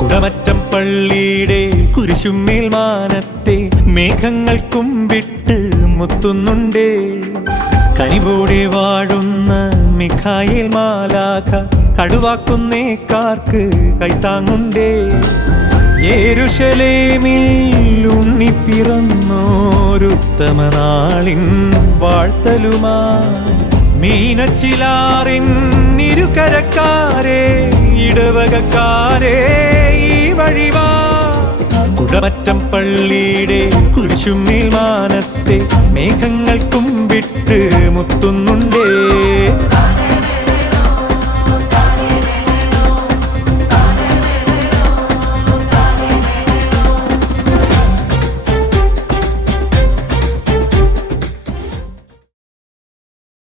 കുടമറ്റം പള്ളിയുടെ കുരിശുമേൽ മാനത്തെ മേഘങ്ങൾ കുമ്പിട്ട് മുത്തുന്നുണ്ടേ. കനിവോടെ വാഴുന്ന മിഖായേൽ മാലാഖ കടുവാക്കുന്നേക്കാർക്ക് കൈത്താങ്ങുണ്ടേ. യെരൂശലേമിൽ ഉണ്ണി പിറന്നോരുത്തമ നാളിൻ വാഴ്ത്തലുമായി മീനച്ചിലാറിൻ ഇരുകരക്കാരെ ഇടവകക്കാരെ ഈ വഴിവാ. കുടമറ്റം പള്ളിയുടെ കുരിശുമേൽ മാനത്തെ മേഘങ്ങൾ കുമ്പിട്ട് മുത്തുന്നുണ്ടേ.